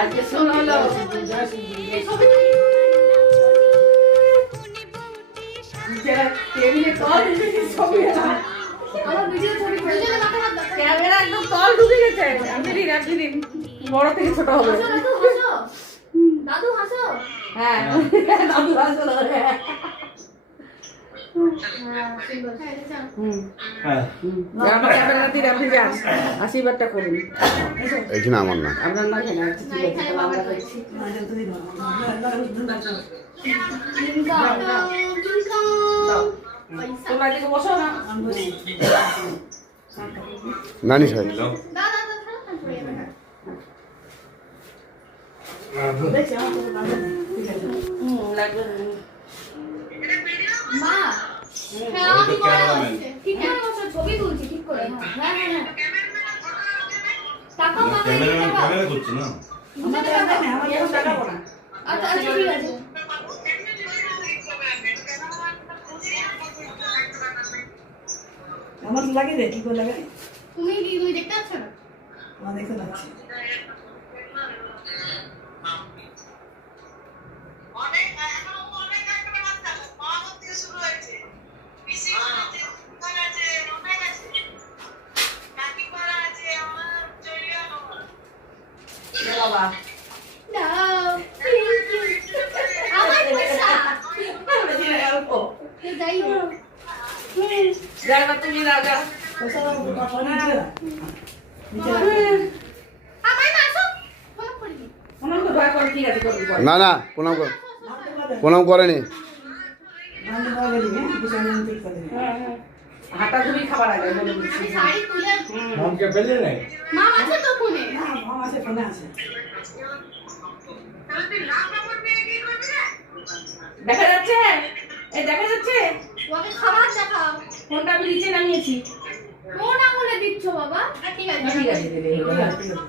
আজকে শোনালো ক্যামেরা একদম তল ঢুকে গেছে। একদিন বড় থেকে ছোট হবে। দাদু হাসো। হ্যাঁ দাদু হাসো। আশীর্বাদটা করুন। এখানে আমার না, আপনার না কেন তোমরা এদিকে বসো না। নানি সাহেব মা হ্যাঁ আমি বড় ঠিক আছে বসো, ছবি তুলছি ঠিক করে। হ্যাঁ হ্যাঁ হ্যাঁ টাকা মা ক্যামেরা করছে না। আচ্ছা আচ্ছা ঠিক আছে। আমার লাগে রে, কি করে লাগে? তুমি দেখতে পাচ্ছ না? আমার দেখতে পাচ্ছি। বাবা দাও আমার পয়সা যাই হোক। যাইবা তুমি রাজা। পয়সা ফোনে আছে না? আমার না আসো ফোন করি। মনে তো ভয় করে। ঠিক আছে করুন। না না, প্রণাম করেনি। আমি বলে দিই, হ্যাঁ, কিছু আমি ঠিক করে দিই। হাঁটা ঘুরি খাবার আগে বলে দিচ্ছি। শাড়ি তুলে মামকে পেলে নাই। মাম আছে তো ফোনে। না, মামা আছে, ফোনে আছে। দেখা যাচ্ছে? এই দেখা যাচ্ছে? ওকে খাবার দেখাও। ফোনটা আমি নিচে নামিয়েছি। কোন আঙুলে দিচ্ছ বাবা? ঠিক আছে ঠিক আছে দিদি। ঠিক আছে, ঠিক আছে।